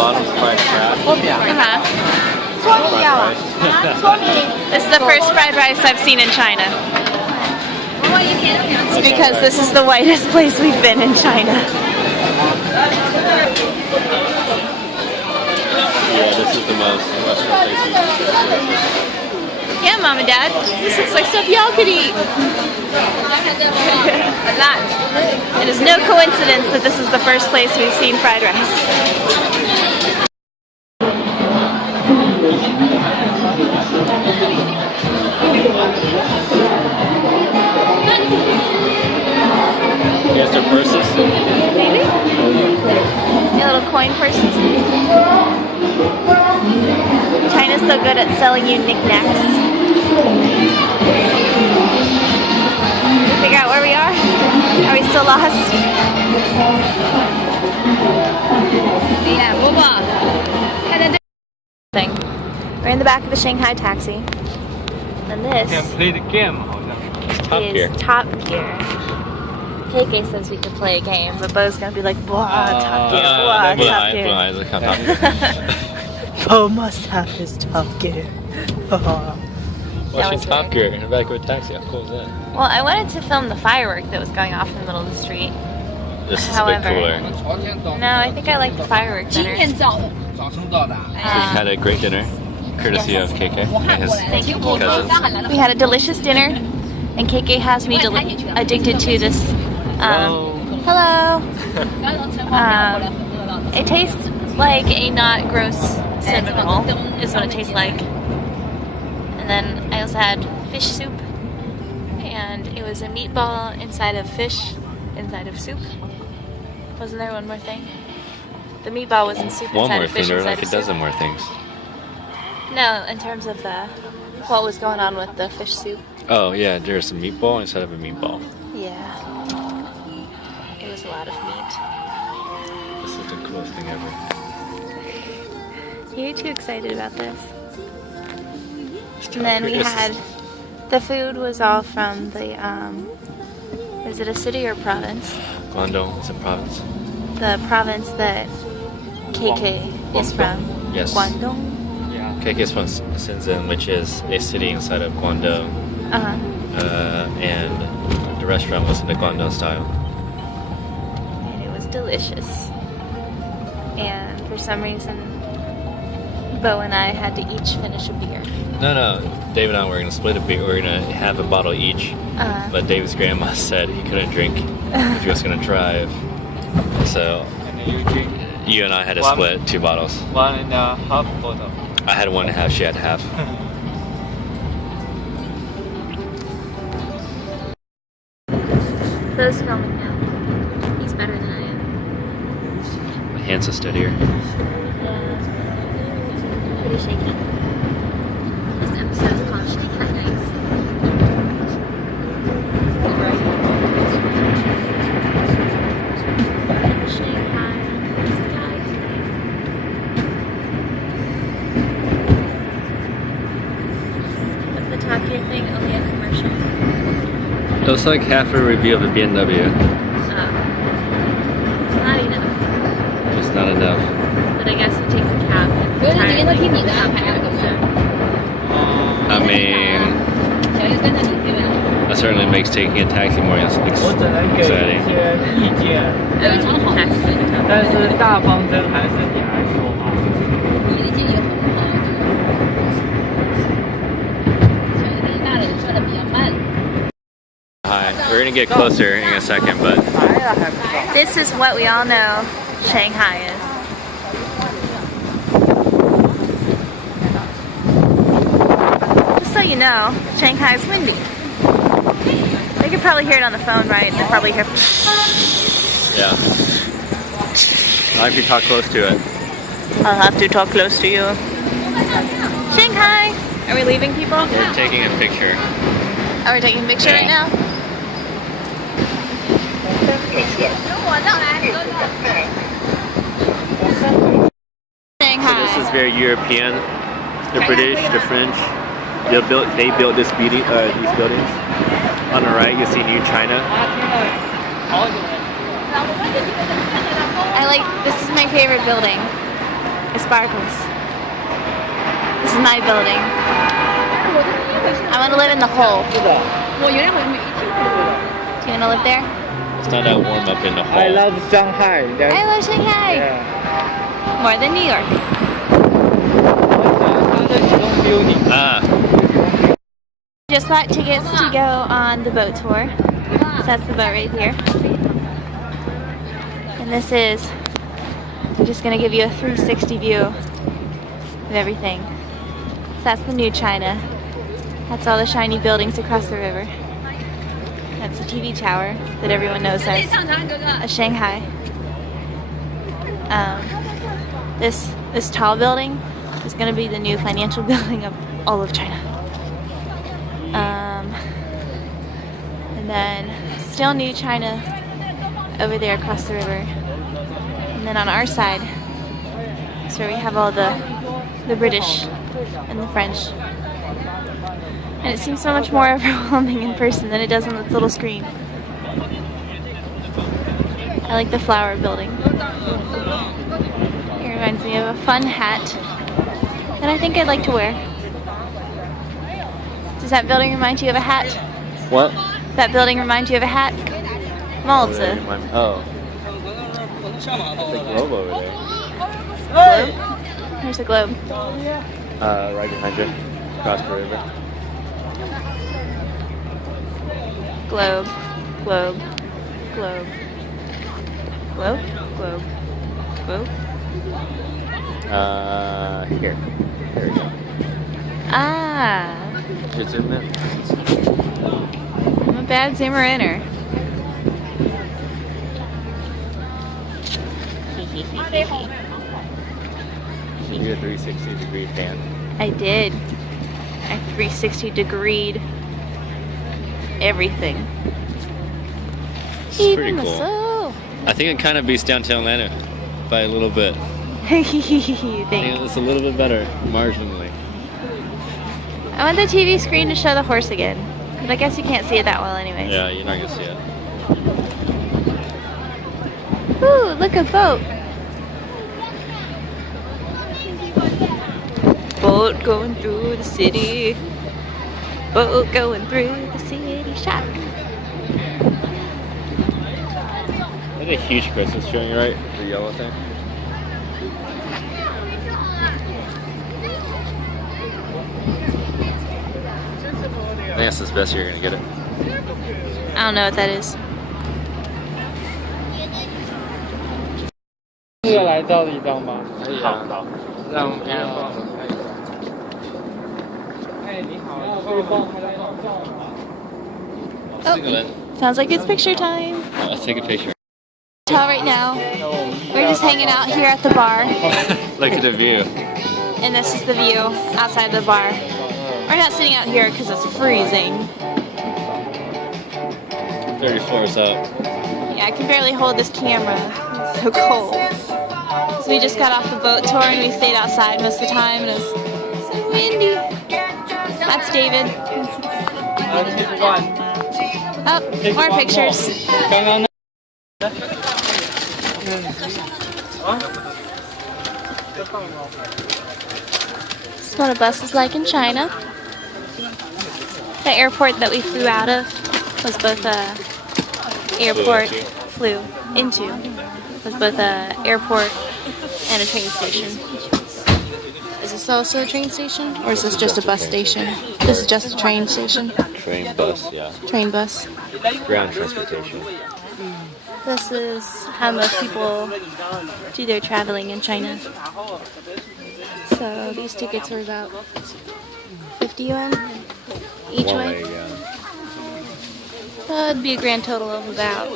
bottom fried crab. This is the first fried rice I've seen in China. It's because this is the whitest place we've been in China. Yeah, this is the most Western place we've been. Yeah, Mom and Dad, this looks like stuff y'all could eat. It is no coincidence that this is the first place we've seen fried rice. Here's their purses. Maybe? Yeah, little coin purses. China's so good at selling you knickknacks. Figure out where we are? Are we still lost? Yeah, thing. We're in the back of the Shanghai taxi. And this Can play the game. is Top Gear. KK says we could play a game, but Bo's gonna be like, "Blah, Top Gear, blah, Top Gear." Bo must have his Top Gear. Watching Top Gear in the back of a taxi. How cool is that? Well, I wanted to film the firework that was going off in the middle of the street. This is However, a bit cooler. No, I think I like the firework better. We had a great dinner, courtesy of KK and his cousins. We had a delicious dinner, and KK has me addicted to this. Hello. It tastes like a not gross cinnamon roll, is what it tastes like. And then I also had fish soup, and it was a meatball inside of fish, inside of soup. Wasn't there one more thing? The meatball was in soup One inside more of thing, fish there were inside like of a soup. dozen more things. No, in terms of what was going on with the fish soup. Oh yeah, there's a meatball instead of a meatball. Yeah. It was a lot of meat. This is the coolest thing ever. You're too excited about this. And then we had, the food was all from the, is it a city or province? Guangdong is a province. The province that KK is from. Yes. Guangdong? KK is from Shenzhen, which is a city inside of Guangdong. And the restaurant was in the Guangdong style. And it was delicious. And for some reason, Bo and I had to each finish a beer. No, Dave and I were gonna split a beer. We're gonna have a bottle each. But Dave's grandma said he couldn't drink if he was gonna drive. So you and I had to split 2 bottles. 1.5 bottle. I had 1.5. She had half. Bo's filming now. He's better than I am. My hands are steadier. Yeah. Pretty shaky. This episode is called Shanghai Nights. Shanghai sky today. What's the Top Gear thing? Only a commercial. Looks like half a review of a BMW. It's not enough. Just not enough. But I guess it takes a cab. I mean, that certainly makes taking a taxi more exciting. Hi, we're gonna get closer in a second, but this is what we all know Shanghai is. Just so you know, Shanghai is windy. They could probably hear it on the phone, right? They'll probably hear. yeah. I'll have you talk close to it. I'll have to talk close to you. Shanghai! Are we leaving, people? We're taking a picture. Oh, we're taking a picture right now? Shanghai. This is very European. The British, the French, they built these buildings. On the right, you see New China. This is my favorite building. It sparkles. This is my building. I want to live in the hole. Do you want to live there? It's not that warm up in the hole. I love Shanghai. I love Shanghai. Yeah. More than New York. Just bought tickets to go on the boat tour. So that's the boat right here. And this is, I'm just going to give you a 360 view of everything. So that's the new China. That's all the shiny buildings across the river. That's the TV tower that everyone knows as Shanghai. This tall building is going to be the new financial building of all of China. And then still new China over there across the river. And then on our side is where we have all the British and the French. And it seems so much more overwhelming in person than it does on this little screen. I like the flower building. It reminds me of a fun hat that I think I'd like to wear. Does that building remind you of a hat? What? Does that building remind you of a hat? Malta. Oh. There's a globe over there. Globe? Where's the globe? Right behind you. Across the river. Globe. Globe. Globe. Globe? Globe. Globe? Here. There we go. Ah. Good zoom in. I'm a bad zoomer inner. You did a 360-degree pan. I did. I 360 degreed everything. This is pretty Even the cool. soul. I think it kind of beats downtown Atlanta by a little bit. You I think? think it's a little bit better, marginally. I want the TV screen to show the horse again. But I guess you can't see it that well anyways. Yeah, you're not gonna see it. Ooh, look, a boat. Boat going through the city. Boat going through the city shop. That's a huge Christmas tree, right? The yellow thing. I think that's the best you're gonna get it. I don't know what that is. 是要来照一张吗？可以啊，好，让别人帮我们拍一下。哎，你好，可以帮我拍张照吗？ Oh, sounds like it's picture time. Let's take a picture. Hotel right now. We're just hanging out here at the bar. Look at the view. And this is the view outside the bar. We're not sitting out here because it's freezing. 30 floors up. Yeah, I can barely hold this camera. It's so cold. So we just got off the boat tour and we stayed outside most of the time and it was so windy. That's David. Oh, more pictures. This is what a bus is like in China. The airport that we flew out of was both a flew into was both a airport and a train station. Is this also a train station, or is this just a bus station? This is just a train station. Train bus, yeah. Train bus. Ground transportation. This is how most people do their traveling in China. So these tickets are about 50 yuan each way. Yeah. It'd be a grand total of about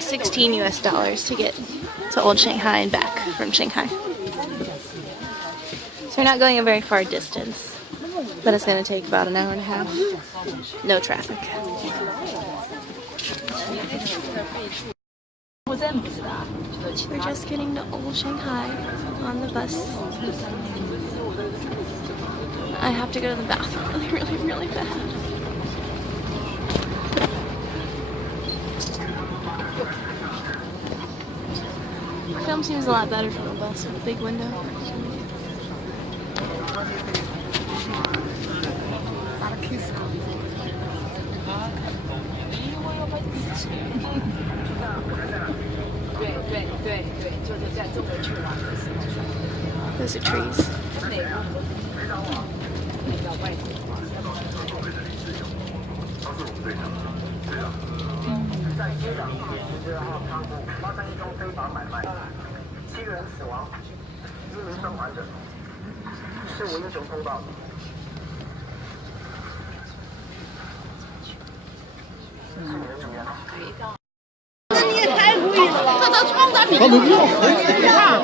16 US dollars to get to old Shanghai and back from Shanghai. So we're not going a very far distance, but it's going to take about an hour and a half. No traffic. We're just getting to old Shanghai on the bus. I have to go to the bathroom really, really bad. The film seems a lot better from the bus with a big window. Those are trees.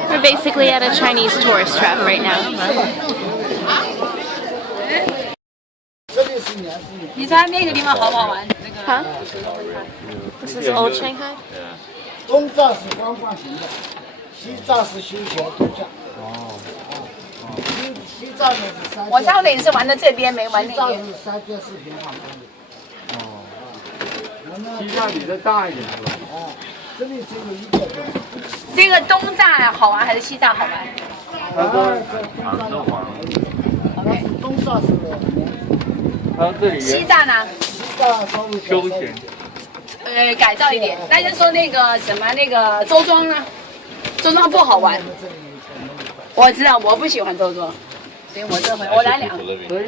We're basically at a Chinese tourist trap right now. Huh? This is old Shanghai? 东栅是观光型的，西栅是休闲度假。西栅呢是3天。我上次是玩的这边，没玩那边。西栅是3天4天放风的。西栅比这大一点是吧？这里只有1个多。这个东栅好玩还是西栅好玩？东栅是还有这里西栅呢？西栅稍微休闲。改造一点。那就说那个什么那个周庄呢？周庄不好玩。我知道，我不喜欢周庄，所以我这回我来2个。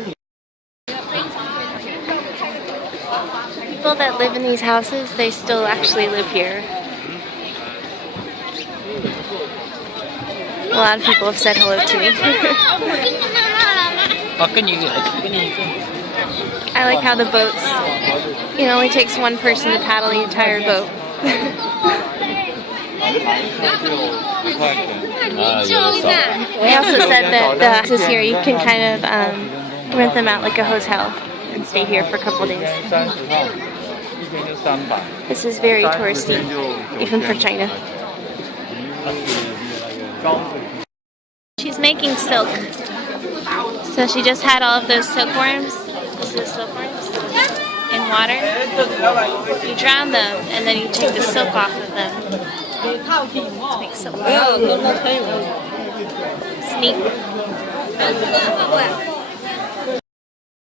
People that live in these houses, they still actually live here. A lot of people have said hello to me. I like how the boats, it only takes one person to paddle the entire boat. They also said that the houses here, you can kind of rent them out like a hotel and stay here for a couple days. This is very touristy, even for China. She's making silk. So she just had all of those silkworms. This is silkworms in water. You drown them and then you take the silk off of them to make silk. Sneak.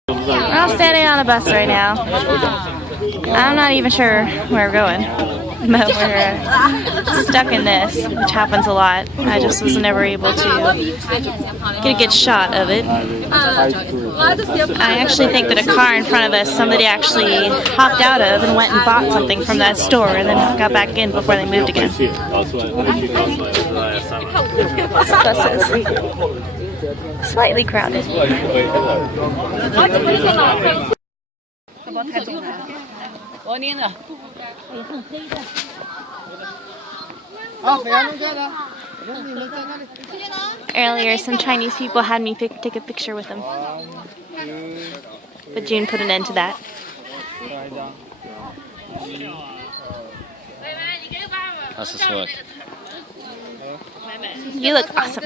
We're all standing on a bus right now. I'm not even sure where we're going, but we're stuck in this, which happens a lot. I just was never able to get a good shot of it. I actually think that a car in front of us, somebody actually hopped out of and went and bought something from that store and then got back in before they moved again. Buses. Slightly crowded. 我捏的。 Earlier, some Chinese people had me take a picture with them. But June put an end to that. How's this look? You look awesome.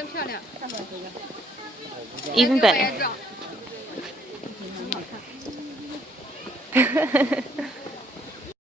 Even better.